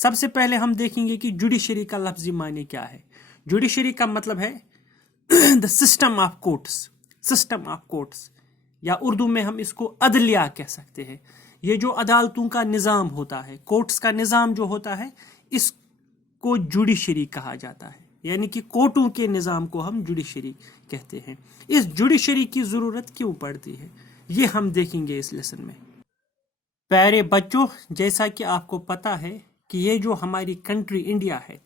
سب سے پہلے ہم دیکھیں گے کہ جوڈیشری کا لفظی معنی کیا ہے. جوڈیشری کا مطلب ہے دا سسٹم آف کورٹس یا اردو میں ہم اس کو عدلیہ کہہ سکتے ہیں. یہ جو عدالتوں کا نظام ہوتا ہے، کورٹس کا نظام جو ہوتا ہے، اس کو جوڈیشری کہا جاتا ہے. یعنی کہ کورٹوں کے نظام کو ہم جوڈیشری کہتے ہیں. اس جوڈیشری کی ضرورت کیوں پڑتی ہے یہ ہم دیکھیں گے اس لیسن میں. پیارے بچوں، جیسا کہ آپ کو پتا ہے کہ یہ جو ہماری کنٹری انڈیا ہے،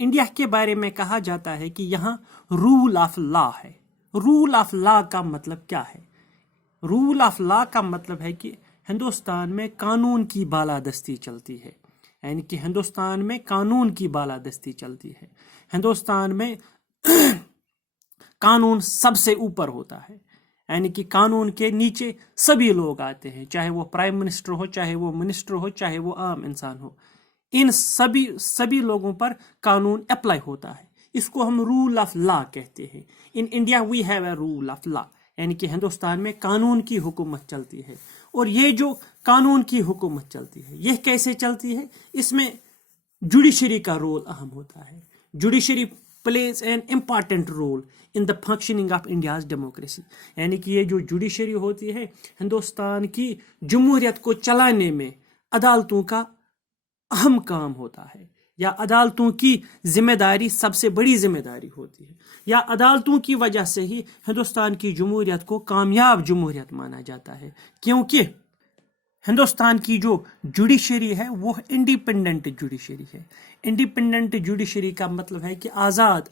انڈیا کے بارے میں کہا جاتا ہے کہ یہاں رول آف لا ہے. رول آف لا کا مطلب کیا ہے؟ رول آف لا کا مطلب ہے کہ ہندوستان میں قانون کی بالادستی چلتی ہے. یعنی کہ ہندوستان میں قانون کی بالادستی چلتی ہے. ہندوستان میں قانون سب سے اوپر ہوتا ہے. یعنی کہ قانون کے نیچے سبھی لوگ آتے ہیں، چاہے وہ پرائم منسٹر ہو، چاہے وہ منسٹر ہو، چاہے وہ عام انسان ہو. ان سبھی لوگوں پر قانون اپلائی ہوتا ہے. اس کو ہم رول آف لا کہتے ہیں. In India we have a rule of law. یعنی کہ ہندوستان میں قانون کی حکومت چلتی ہے. اور یہ جو قانون کی حکومت چلتی ہے یہ کیسے چلتی ہے؟ اس میں جوڈیشری کا رول اہم ہوتا ہے. Judiciary plays an important role in the functioning of India's democracy. یعنی کہ یہ جو جوڈیشری ہوتی ہے ہندوستان کی جمہوریت کو چلانے میں عدالتوں کا اہم کام ہوتا ہے، یا عدالتوں کی ذمہ داری سب سے بڑی ذمہ داری ہوتی ہے، یا عدالتوں کی وجہ سے ہی ہندوستان کی جمہوریت کو کامیاب جمہوریت مانا جاتا ہے. کیونکہ ہندوستان کی جو جوڈیشری ہے وہ انڈیپینڈنٹ جوڈیشری ہے. انڈیپینڈنٹ جوڈیشری کا مطلب ہے کہ آزاد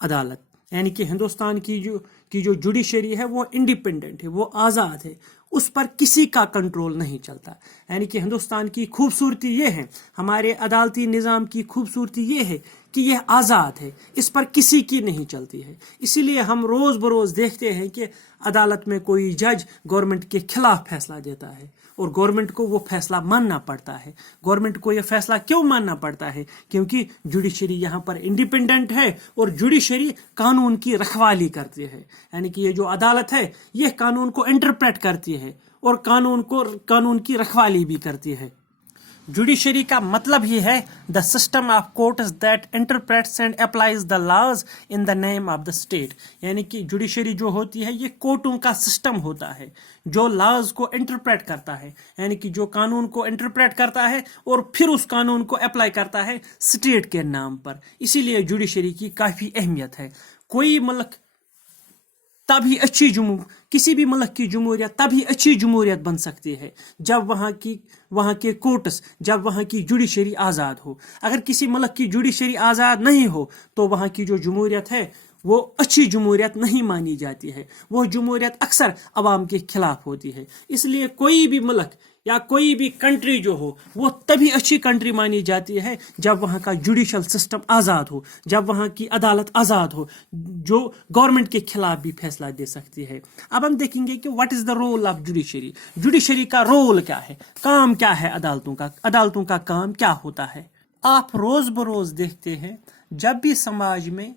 عدالت. یعنی کہ ہندوستان کی جو جوڈیشری ہے وہ انڈیپینڈنٹ ہے، وہ آزاد ہے، اس پر کسی کا کنٹرول نہیں چلتا. یعنی کہ ہندوستان کی خوبصورتی یہ ہے، ہمارے عدالتی نظام کی خوبصورتی یہ ہے کہ یہ آزاد ہے، اس پر کسی کی نہیں چلتی ہے. اسی لیے ہم روز بروز دیکھتے ہیں کہ عدالت میں کوئی جج گورنمنٹ کے خلاف فیصلہ دیتا ہے اور گورنمنٹ کو وہ فیصلہ ماننا پڑتا ہے. گورنمنٹ کو یہ فیصلہ کیوں ماننا پڑتا ہے؟ کیونکہ جوڈیشری یہاں پر انڈیپینڈنٹ ہے اور جوڈیشری قانون کی رکھوالی کرتی ہے. یعنی کہ یہ جو عدالت ہے یہ قانون کو انٹرپریٹ کرتی ہے اور قانون کی رکھوالی بھی کرتی ہے. جوڈیشری کا مطلب ہی ہے the system of courts that interprets and applies the laws in the name of the state. یعنی کہ جوڈیشری جو ہوتی ہے یہ کورٹوں کا سسٹم ہوتا ہے جو لاز کو انٹرپریٹ کرتا ہے، یعنی کہ جو قانون کو انٹرپریٹ کرتا ہے اور پھر اس قانون کو اپلائی کرتا ہے اسٹیٹ کے نام پر. اسی لیے جوڈیشری کی کافی اہمیت ہے. کوئی ملک کسی بھی ملک کی جمہوریت تبھی اچھی جمہوریت بن سکتی ہے جب وہاں کے کورٹس، جب وہاں کی جوڈیشری آزاد ہو. اگر کسی ملک کی جوڈیشری آزاد نہیں ہو تو وہاں کی جو جمہوریت ہے وہ اچھی جمہوریت نہیں مانی جاتی ہے. وہ جمہوریت اکثر عوام کے خلاف ہوتی ہے. اس لیے کوئی بھی ملک یا کوئی بھی کنٹری جو ہو وہ تبھی اچھی کنٹری مانی جاتی ہے جب وہاں کا جوڈیشل سسٹم آزاد ہو، جب وہاں کی عدالت آزاد ہو جو گورنمنٹ کے خلاف بھی فیصلہ دے سکتی ہے. اب ہم دیکھیں گے کہ what is the role of judiciary. Judiciary کا رول کیا ہے، کام کیا ہے عدالتوں کا کام کیا ہوتا ہے. آپ روز بروز دیکھتے ہیں جب بھی سماج میں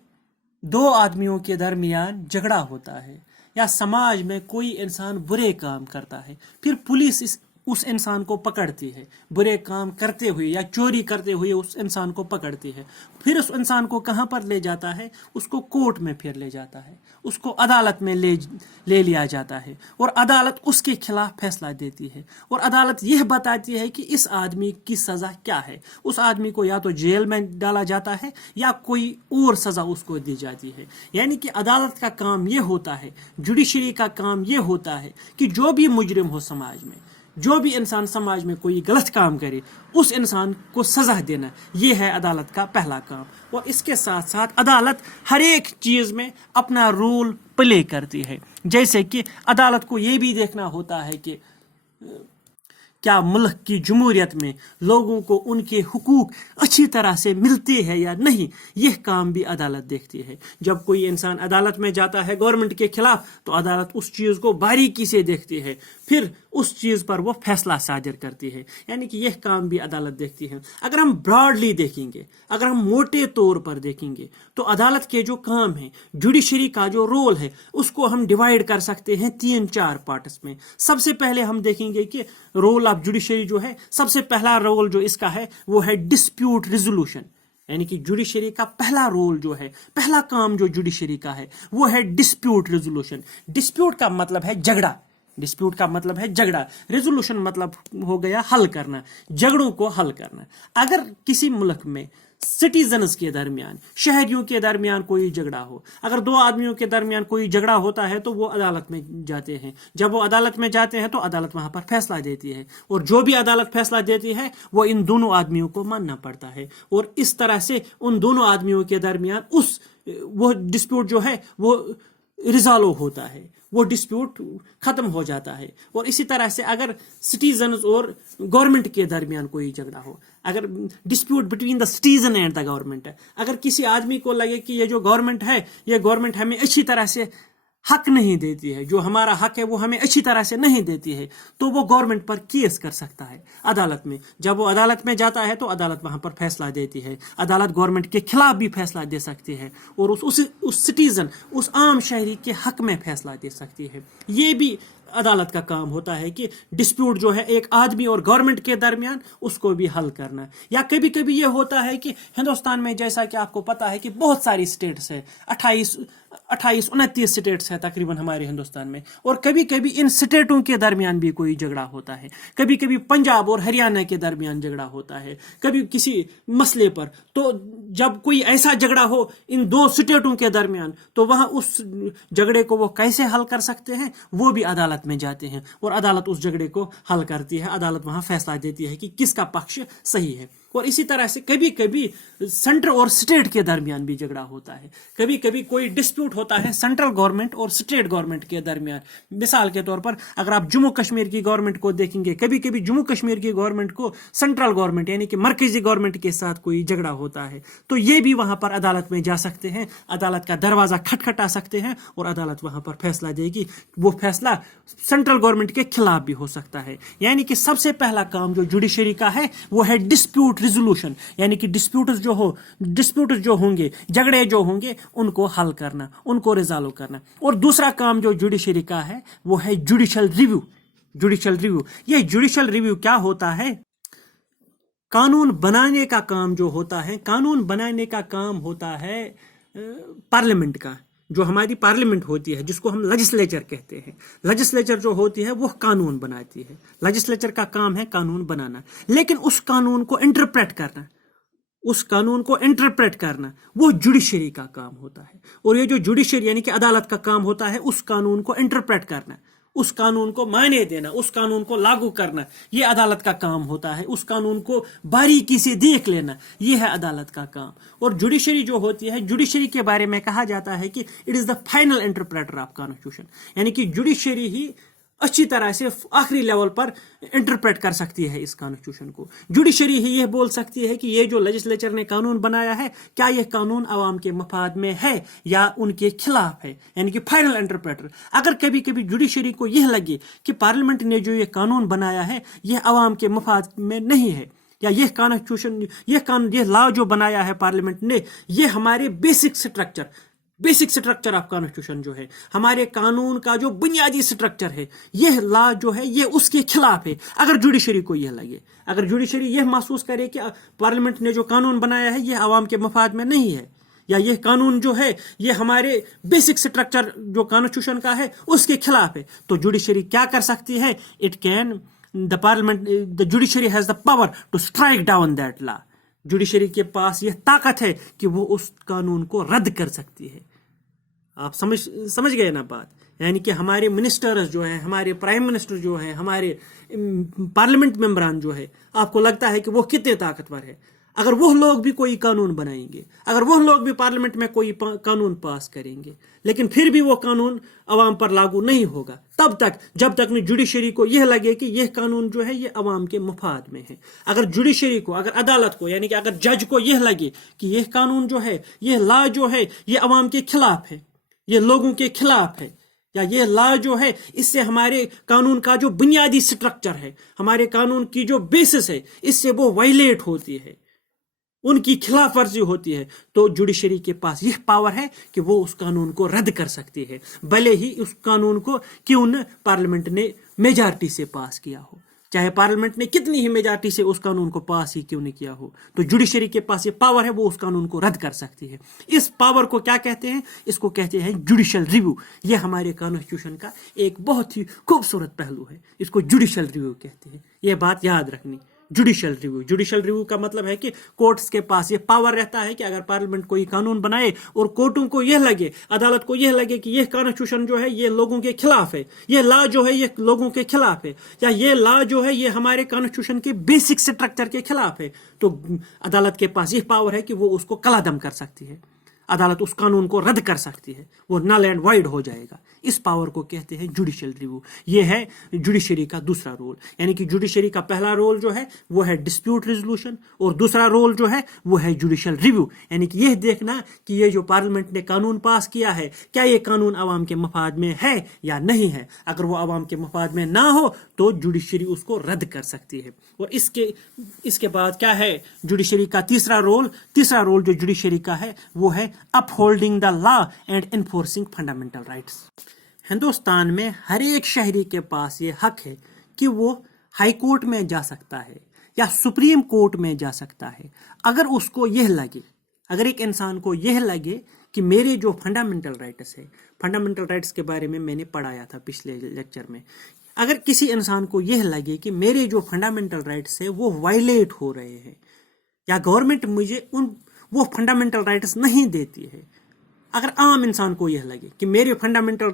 دو آدمیوں کے درمیان جھگڑا ہوتا ہے یا سماج میں کوئی انسان برے کام کرتا ہے، پھر پولیس اس انسان کو پکڑتی ہے، برے کام کرتے ہوئے یا چوری کرتے ہوئے اس انسان کو پکڑتی ہے. پھر اس انسان کو کہاں پر لے جاتا ہے؟ اس کو کورٹ میں پھر لے جاتا ہے، اس کو عدالت میں لے لیا جاتا ہے اور عدالت اس کے خلاف فیصلہ دیتی ہے. اور عدالت یہ بتاتی ہے کہ اس آدمی کی سزا کیا ہے. اس آدمی کو یا تو جیل میں ڈالا جاتا ہے یا کوئی اور سزا اس کو دی جاتی ہے. یعنی کہ عدالت کا کام یہ ہوتا ہے، جوڈیشری کا کام یہ ہوتا ہے کہ جو بھی مجرم ہو سماج میں، جو بھی انسان سماج میں کوئی غلط کام کرے اس انسان کو سزا دینا، یہ ہے عدالت کا پہلا کام. اور اس کے ساتھ ساتھ عدالت ہر ایک چیز میں اپنا رول پلے کرتی ہے. جیسے کہ عدالت کو یہ بھی دیکھنا ہوتا ہے کہ کیا ملک کی جمہوریت میں لوگوں کو ان کے حقوق اچھی طرح سے ملتے ہیں یا نہیں، یہ کام بھی عدالت دیکھتی ہے. جب کوئی انسان عدالت میں جاتا ہے گورنمنٹ کے خلاف تو عدالت اس چیز کو باریکی سے دیکھتی ہے، پھر اس چیز پر وہ فیصلہ صادر کرتی ہے، یعنی کہ یہ کام بھی عدالت دیکھتی ہے۔ اگر ہم براڈلی دیکھیں گے، اگر ہم موٹے طور پر دیکھیں گے تو عدالت کے جو کام ہیں، جوڈیشری کا جو رول ہے، اس کو ہم ڈیوائیڈ کر سکتے ہیں 3-4 پارٹس میں۔ سب سے پہلے ہم دیکھیں گے کہ رول آف جوڈیشری جو ہے، سب سے پہلا رول جو اس کا ہے وہ ہے ڈسپیوٹ ریزولوشن، یعنی کہ جوڈیشری کا پہلا رول جو ہے، پہلا کام جو جوڈیشری کا ہے وہ ہے ڈسپیوٹ ریزولوشن۔ ڈسپیوٹ کا مطلب ہے جھگڑا، ڈسپیوٹ کا مطلب ہے جھگڑا، ریزولوشن مطلب ہو گیا حل کرنا، جھگڑوں کو حل کرنا۔ اگر کسی ملک میں سٹیزنز کے درمیان، شہریوں کے درمیان کوئی جھگڑا ہو، اگر 2 آدمیوں کے درمیان کوئی جھگڑا ہوتا ہے تو وہ عدالت میں جاتے ہیں۔ جب وہ عدالت میں جاتے ہیں تو عدالت وہاں پر فیصلہ دیتی ہے، اور جو بھی عدالت فیصلہ دیتی ہے وہ ان دونوں آدمیوں کو ماننا پڑتا ہے، اور اس طرح سے ان دونوں آدمیوں کے درمیان وہ ڈسپیوٹ جو ہے وہ ریزالو ہوتا ہے، وہ ڈسپیوٹ ختم ہو جاتا ہے۔ اور اسی طرح سے اگر سٹیزنز اور گورنمنٹ کے درمیان کوئی جھگڑا ہو، اگر dispute between the citizen and the government ہے، اگر کسی آدمی کو لگے کہ یہ جو گورنمنٹ ہے، یہ گورنمنٹ ہمیں اچھی طرح سے حق نہیں دیتی ہے، جو ہمارا حق ہے وہ ہمیں اچھی طرح سے نہیں دیتی ہے، تو وہ گورنمنٹ پر کیس کر سکتا ہے عدالت میں۔ جب وہ عدالت میں جاتا ہے تو عدالت وہاں پر فیصلہ دیتی ہے، عدالت گورنمنٹ کے خلاف بھی فیصلہ دے سکتی ہے، اور اس سٹیزن، اس عام شہری کے حق میں فیصلہ دے سکتی ہے۔ یہ بھی عدالت کا کام ہوتا ہے کہ ڈسپیوٹ جو ہے ایک آدمی اور گورنمنٹ کے درمیان، اس کو بھی حل کرنا۔ یا کبھی کبھی یہ ہوتا ہے کہ ہندوستان میں، جیسا کہ آپ کو پتا ہے کہ بہت ساری سٹیٹس ہیں، 28-29 سٹیٹس ہیں تقریباً ہمارے ہندوستان میں، اور کبھی کبھی ان سٹیٹوں کے درمیان بھی کوئی جھگڑا ہوتا ہے، کبھی کبھی پنجاب اور ہریانہ کے درمیان جھگڑا ہوتا ہے، کبھی کسی مسئلے پر۔ تو جب کوئی ایسا جھگڑا ہو ان 2 سٹیٹوں کے درمیان، تو وہاں اس جھگڑے کو وہ کیسے حل کر سکتے ہیں، وہ بھی عدالت میں جاتے ہیں، اور عدالت اس جھگڑے کو حل کرتی ہے، عدالت وہاں فیصلہ دیتی ہے کہ کس کا پکش صحیح ہے۔ اور اسی طرح سے کبھی کبھی سینٹر اور سٹیٹ کے درمیان بھی جھگڑا ہوتا ہے، کبھی کبھی کوئی ڈسپیوٹ ہوتا ہے سینٹرل گورنمنٹ اور سٹیٹ گورنمنٹ کے درمیان۔ مثال کے طور پر اگر آپ جموں کشمیر کی گورنمنٹ کو دیکھیں گے، کبھی کبھی جموں کشمیر کی گورنمنٹ کو سینٹرل گورنمنٹ یعنی کہ مرکزی گورنمنٹ کے ساتھ کوئی جھگڑا ہوتا ہے، تو یہ بھی وہاں پر عدالت میں جا سکتے ہیں، عدالت کا دروازہ کھٹکھٹا سکتے ہیں، اور عدالت وہاں پر فیصلہ دے گی۔ وہ فیصلہ سینٹرل گورنمنٹ کے خلاف بھی ہو سکتا ہے۔ یعنی کہ سب سے پہلا کام جو جوڈیشری کا ہے وہ ہے ڈسپیوٹ ریزولوشن، یعنی کہ ڈسپیوٹس جو ہوں گے، جھگڑے جو ہوں گے، ان کو حل کرنا، ان کو ریزالو کرنا۔ اور دوسرا کام جو جوڈیشری کا ہے وہ ہے جوڈیشل ریویو۔ یہ جوڈیشل ریویو کیا ہوتا ہے؟ قانون بنانے کا کام جو ہوتا ہے، قانون بنانے کا کام ہوتا ہے پارلیمنٹ کا، جو ہماری پارلیمنٹ ہوتی ہے، جس کو ہم لیجسلیچر کہتے ہیں۔ لیجسلیچر جو ہوتی ہے وہ قانون بناتی ہے، لیجسلیچر کا کام ہے قانون بنانا، لیکن اس قانون کو انٹرپریٹ کرنا وہ جوڈیشری کا کام ہوتا ہے۔ اور یہ جو جوڈیشری یعنی کہ عدالت کا کام ہوتا ہے اس قانون کو انٹرپریٹ کرنا، اس قانون کو معنی دینا، اس قانون کو لاگو کرنا، یہ عدالت کا کام ہوتا ہے۔ اس قانون کو باریکی سے دیکھ لینا، یہ ہے عدالت کا کام۔ اور جوڈیشری جو ہوتی ہے، جوڈیشری کے بارے میں کہا جاتا ہے کہ it is the final interpreter of constitution, یعنی کہ جوڈیشری ہی اچھی طرح سے آخری لیول پر انٹرپریٹ کر سکتی ہے اس کانسٹیٹیوشن کو۔ جوڈیشری ہی یہ بول سکتی ہے کہ یہ جو لیجسلیچر نے قانون بنایا ہے، کیا یہ قانون عوام کے مفاد میں ہے یا ان کے خلاف ہے، یعنی کہ فائنل انٹرپریٹر۔ اگر کبھی کبھی جوڈیشری کو یہ لگے کہ پارلیمنٹ نے جو یہ قانون بنایا ہے یہ عوام کے مفاد میں نہیں ہے، یا یہ لا جو بنایا ہے پارلیمنٹ نے، یہ ہمارے بیسک سٹرکچر آف کانسٹیٹیوشن جو ہے، ہمارے قانون کا جو بنیادی سٹرکچر ہے، یہ لا جو ہے یہ اس کے خلاف ہے۔ اگر جوڈیشری کو یہ لگے، اگر جوڈیشری یہ محسوس کرے کہ پارلیمنٹ نے جو قانون بنایا ہے یہ عوام کے مفاد میں نہیں ہے، یا یہ قانون جو ہے یہ ہمارے بیسک سٹرکچر جو کانسٹیٹیوشن کا ہے اس کے خلاف ہے، تو جوڈیشری کیا کر سکتی ہے؟ the judiciary has the power to strike down that law۔ Judiciary کے پاس یہ طاقت ہے کہ وہ اس قانون کو رد کر سکتی ہے۔ آپ سمجھ گئے نا بات؟ یعنی کہ ہمارے منسٹرز جو ہیں، ہمارے پرائم منسٹر جو ہیں، ہمارے پارلیمنٹ ممبران جو ہے، آپ کو لگتا ہے کہ وہ کتنے طاقتور ہے؟ اگر وہ لوگ بھی کوئی قانون بنائیں گے، اگر وہ لوگ بھی پارلیمنٹ میں کوئی قانون پاس کریں گے، لیکن پھر بھی وہ قانون عوام پر لاگو نہیں ہوگا تب تک جب تک جوڈیشری کو یہ لگے کہ یہ قانون جو ہے یہ عوام کے مفاد میں ہے۔ اگر جوڈیشری کو، اگر عدالت کو، یعنی کہ اگر جج کو یہ لگے کہ یہ قانون جو ہے، یہ لا جو ہے یہ عوام کے خلاف ہے، یہ لوگوں کے خلاف ہے، یا یہ لا جو ہے اس سے ہمارے قانون کا جو بنیادی سٹرکچر ہے، ہمارے قانون کی جو بیسس ہے، اس سے وہ وائلیٹ ہوتی ہے، ان کی خلاف ورزی ہوتی ہے، تو جوڈیشری کے پاس یہ پاور ہے کہ وہ اس قانون کو رد کر سکتی ہے، بھلے ہی اس قانون کو کیوں نہ پارلیمنٹ نے میجارٹی سے پاس کیا ہو، چاہے پارلیمنٹ نے کتنی ہی میجارٹی سے اس قانون کو پاس ہی کیوں نہیں کیا ہو، تو جوڈیشری کے پاس یہ پاور ہے، وہ اس قانون کو رد کر سکتی ہے۔ اس پاور کو کیا کہتے ہیں؟ اس کو کہتے ہیں جوڈیشل ریویو۔ یہ ہمارے کانسٹیٹیوشن کا ایک بہت ہی خوبصورت پہلو ہے، اس کو جوڈیشل ریویو کہتے ہیں، یہ بات یاد رکھنی۔ جوڈیشل ریویو، جوڈیشل ریویو کا مطلب ہے کہ کورٹس کے پاس یہ پاور رہتا ہے کہ اگر پارلیمنٹ کوئی قانون بنائے اور کورٹوں کو یہ لگے، عدالت کو یہ لگے کہ یہ کانسٹیٹیوشن جو ہے یہ لوگوں کے خلاف ہے، یہ لا جو ہے یہ لوگوں کے خلاف ہے، یا یہ لا جو ہے یہ ہمارے کانسٹیٹیوشن کے بیسک سٹرکچر کے خلاف ہے، تو عدالت کے پاس یہ پاور ہے کہ وہ اس کو کلعدم کر سکتی ہے، عدالت اس قانون کو رد کر سکتی ہے، وہ نل اینڈ وائڈ ہو جائے گا۔ اس پاور کو کہتے ہیں جوڈیشل ریویو۔ یہ ہے جوڈیشری کا دوسرا رول، یعنی کہ جوڈیشری کا پہلا رول جو ہے وہ ہے ڈسپیوٹ ریزولوشن، اور دوسرا رول جو ہے وہ ہے جوڈیشل ریویو، یعنی کہ یہ دیکھنا کہ یہ جو پارلیمنٹ نے قانون پاس کیا ہے کیا یہ قانون عوام کے مفاد میں ہے یا نہیں ہے۔ اگر وہ عوام کے مفاد میں نہ ہو تو جوڈیشری اس کو رد کر سکتی ہے۔ اور اس کے بعد کیا ہے جوڈیشری کا تیسرا رول جو جوڈیشری کا ہے وہ ہے upholding the law and enforcing fundamental rights. Hindustan میں ہر ایک شہری کے پاس یہ حق ہے کہ وہ ہائی کورٹ میں جا سکتا ہے یا سپریم کورٹ میں جا سکتا ہے، اگر اس کو یہ لگے، اگر ایک انسان کو یہ لگے کہ میرے جو فنڈامنٹل رائٹس ہے، فنڈامنٹل رائٹس کے بارے میں نے پڑھایا تھا پچھلے لیکچر میں، اگر کسی انسان کو یہ لگے کہ میرے جو فنڈامنٹل رائٹس ہے وہ وائلیٹ ہو رہے ہیں، یا گورنمنٹ مجھے وہ فنڈامنٹل رائٹس نہیں دیتی ہے، اگر عام انسان کو یہ لگے کہ میرے فنڈامنٹل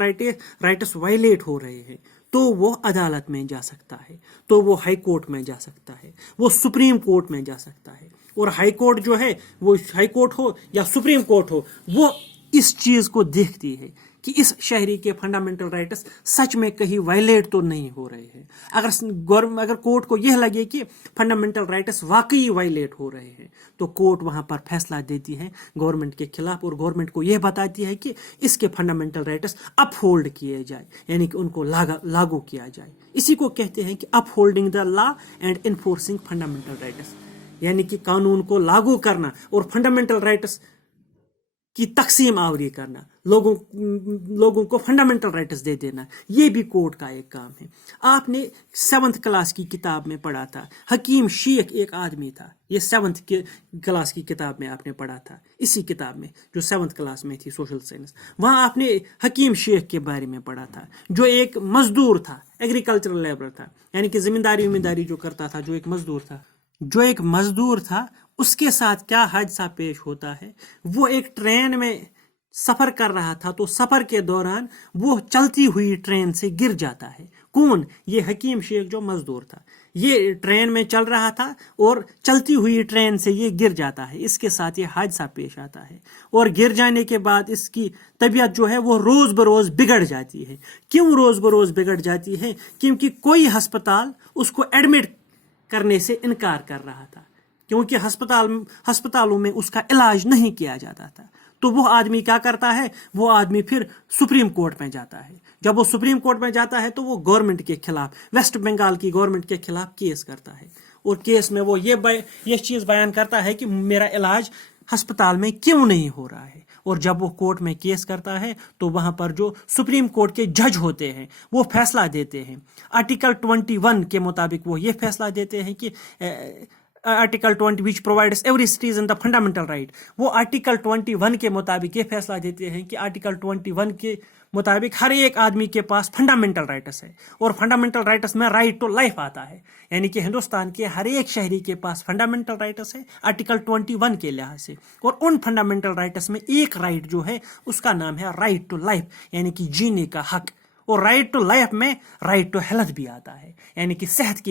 رائٹس وائلیٹ ہو رہے ہیں، تو وہ عدالت میں جا سکتا ہے، تو وہ ہائی کورٹ میں جا سکتا ہے، وہ سپریم کورٹ میں جا سکتا ہے۔ اور ہائی کورٹ جو ہے وہ ہائی کورٹ ہو یا سپریم کورٹ ہو، وہ اس چیز کو دیکھتی ہے کہ اس شہری کے فنڈامنٹل رائٹس سچ میں کہیں وائلیٹ تو نہیں ہو رہے ہیں۔ اگر کورٹ کو یہ لگے کہ فنڈامنٹل رائٹس واقعی وائلیٹ ہو رہے ہیں، تو کورٹ وہاں پر فیصلہ دیتی ہے گورنمنٹ کے خلاف، اور گورنمنٹ کو یہ بتاتی ہے کہ اس کے فنڈامنٹل رائٹس اپ ہولڈ کیے جائے، یعنی کہ ان کو لاگو کیا جائے۔ اسی کو کہتے ہیں کہ upholding the law and enforcing fundamental rights, یعنی کہ قانون کو لاگو کرنا اور فنڈامنٹل رائٹس کی تقسیم آوری کرنا، لوگوں کو فنڈامنٹل رائٹس دے دینا، یہ بھی کورٹ کا ایک کام ہے۔ آپ نے 7th کلاس کی کتاب میں پڑھا تھا، حکیم شیخ ایک آدمی تھا، یہ 7th کلاس کی کتاب میں آپ نے پڑھا تھا، اسی کتاب میں جو 7th کلاس میں تھی سوشل سائنس، وہاں آپ نے حکیم شیخ کے بارے میں پڑھا تھا، جو ایک مزدور تھا، ایگریکلچرل لیبر تھا، یعنی کہ زمینداری جو کرتا تھا، جو ایک مزدور تھا، اس کے ساتھ کیا حادثہ پیش ہوتا ہے، وہ ایک ٹرین میں سفر کر رہا تھا، تو سفر کے دوران وہ چلتی ہوئی ٹرین سے گر جاتا ہے۔ کون؟ یہ حکیم شیخ جو مزدور تھا، یہ ٹرین میں چل رہا تھا اور چلتی ہوئی ٹرین سے یہ گر جاتا ہے، اس کے ساتھ یہ حادثہ پیش آتا ہے، اور گر جانے کے بعد اس کی طبیعت جو ہے وہ روز بروز بگڑ جاتی ہے۔ کیوں روز بروز بگڑ جاتی ہے؟ کیونکہ کوئی ہسپتال اس کو ایڈمٹ کرنے سے انکار کر رہا تھا، کیونکہ ہسپتالوں میں اس کا علاج نہیں کیا جاتا تھا۔ تو وہ آدمی کیا کرتا ہے؟ وہ آدمی پھر سپریم کورٹ میں جاتا ہے۔ جب وہ سپریم کورٹ میں جاتا ہے تو وہ گورنمنٹ کے خلاف، ویسٹ بنگال کی گورنمنٹ کے خلاف کیس کرتا ہے، اور کیس میں وہ یہ چیز بیان کرتا ہے کہ میرا علاج ہسپتال میں کیوں نہیں ہو رہا ہے۔ اور جب وہ کورٹ میں کیس کرتا ہے تو وہاں پر جو سپریم کورٹ کے جج ہوتے ہیں وہ فیصلہ دیتے ہیں، آرٹیکل 21 کے مطابق وہ یہ فیصلہ دیتے ہیں کہ article 20 which provides every citizen the fundamental right، وہ آرٹیکل 21 کے مطابق یہ فیصلہ دیتے ہیں کہ آرٹیکل 21 کے مطابق ہر ایک آدمی کے پاس فنڈامنٹل رائٹس ہے، اور فنڈامنٹل رائٹس میں رائٹ ٹو لائف آتا ہے، یعنی کہ ہندوستان کے ہر ایک شہری کے پاس فنڈامنٹل رائٹس ہے آرٹیکل 21 کے لحاظ سے، اور ان فنڈامنٹل رائٹس میں ایک رائٹ جو ہے اس کا نام ہے رائٹ ٹو لائف، یعنی کہ جینے کا حق، اور رائٹ ٹو لائف میں رائٹ ٹو ہیلتھ بھی آتا ہے، یعنی کہ صحت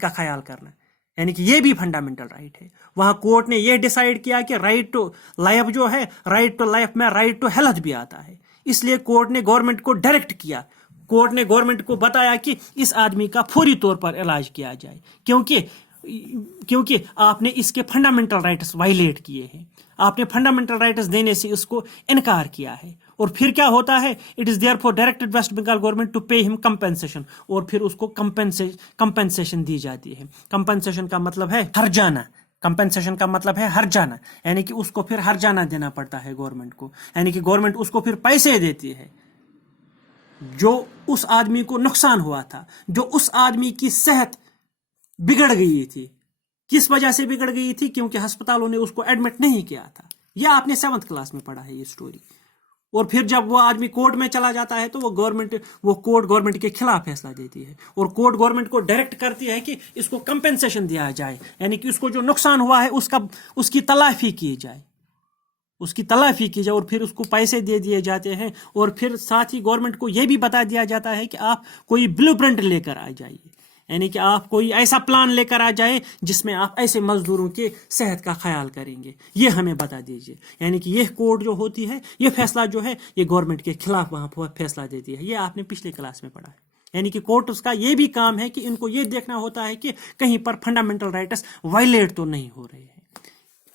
کا خیال کرنا، یعنی کہ یہ بھی فنڈامنٹل رائٹ ہے۔ وہاں کورٹ نے یہ ڈیسائیڈ کیا کہ رائٹ ٹو لائف جو ہے، رائٹ ٹو لائف میں رائٹ ٹو ہیلتھ بھی آتا ہے، اس لیے کورٹ نے گورنمنٹ کو ڈائریکٹ کیا، کورٹ نے گورنمنٹ کو بتایا کہ اس آدمی کا فوری طور پر علاج کیا جائے، کیونکہ آپ نے اس کے فنڈامنٹل رائٹس وائلیٹ کیے ہیں، آپ نے فنڈامنٹل رائٹس دینے سے اس کو انکار کیا ہے، اور پھر کیا ہوتا ہے, it is therefore directed West Bengal government to pay him compensation, اور پھر اس کو کمپنسیشن دی جاتی ہے. کمپنسیشن کا مطلب ہے ہر جانا, کمپنسیشن کا مطلب ہے ہر جانا, یعنی کہ اس کو پھر ہر جانا دینا پڑتا ہے گورنمنٹ کو, یعنی کہ گورنمنٹ اس کو پھر پیسے دیتی ہے جو اس آدمی کو نقصان ہوا تھا, جو اس آدمی کی صحت بگڑ گئی تھی. کس وجہ سے بگڑ گئی تھی؟ کیونکہ ہسپتالوں نے اس کو ایڈمٹ نہیں کیا تھا. یہ آپ نے 7th کلاس میں پڑھا ہے یہ سٹوری. اور پھر جب وہ آدمی کورٹ میں چلا جاتا ہے تو وہ کورٹ گورنمنٹ کے خلاف فیصلہ دیتی ہے, اور کورٹ گورنمنٹ کو ڈائریکٹ کرتی ہے کہ اس کو کمپنسیشن دیا جائے, یعنی کہ اس کو جو نقصان ہوا ہے اس کی تلافی کی جائے, اور پھر اس کو پیسے دے دیے جاتے ہیں. اور پھر ساتھ ہی گورنمنٹ کو یہ بھی بتا دیا جاتا ہے کہ آپ کوئی بلو پرنٹ لے کر آ جائیے, یعنی کہ آپ کوئی ایسا پلان لے کر آ جائیں جس میں آپ ایسے مزدوروں کے صحت کا خیال کریں گے, یہ ہمیں بتا دیجیے. یعنی کہ یہ کورٹ جو ہوتی ہے, یہ فیصلہ جو ہے یہ گورنمنٹ کے خلاف وہاں فیصلہ دیتی ہے. یہ آپ نے پچھلے کلاس میں پڑھا ہے. یعنی کہ کورٹ اس کا یہ بھی کام ہے کہ ان کو یہ دیکھنا ہوتا ہے کہ کہیں پر فنڈامنٹل رائٹس وائلیٹ تو نہیں ہو رہے ہیں.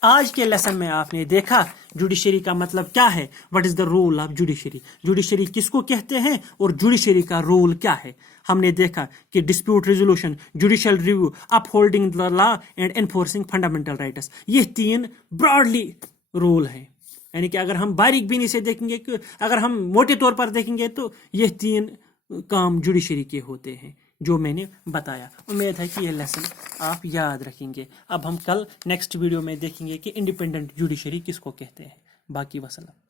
آج کے لیسن میں آپ نے دیکھا جوڈیشری کا مطلب کیا ہے, what is the role of judiciary, judiciary کس کو کہتے ہیں اور جوڈیشری کا رول کیا ہے. ہم نے دیکھا کہ dispute resolution, judicial review, up holding the law and enforcing fundamental rights, یہ 3 براڈلی رول ہیں. یعنی کہ اگر ہم باریک بینی سے دیکھیں گے, اگر ہم موٹے طور پر دیکھیں گے تو یہ 3 کام جوڈیشری کے ہوتے ہیں جو میں نے بتایا. امید ہے کہ یہ لیسن آپ یاد رکھیں گے. اب ہم کل نیکسٹ ویڈیو میں دیکھیں گے کہ انڈیپینڈنٹ جوڈیشری کس کو کہتے ہیں. باقی وسلام.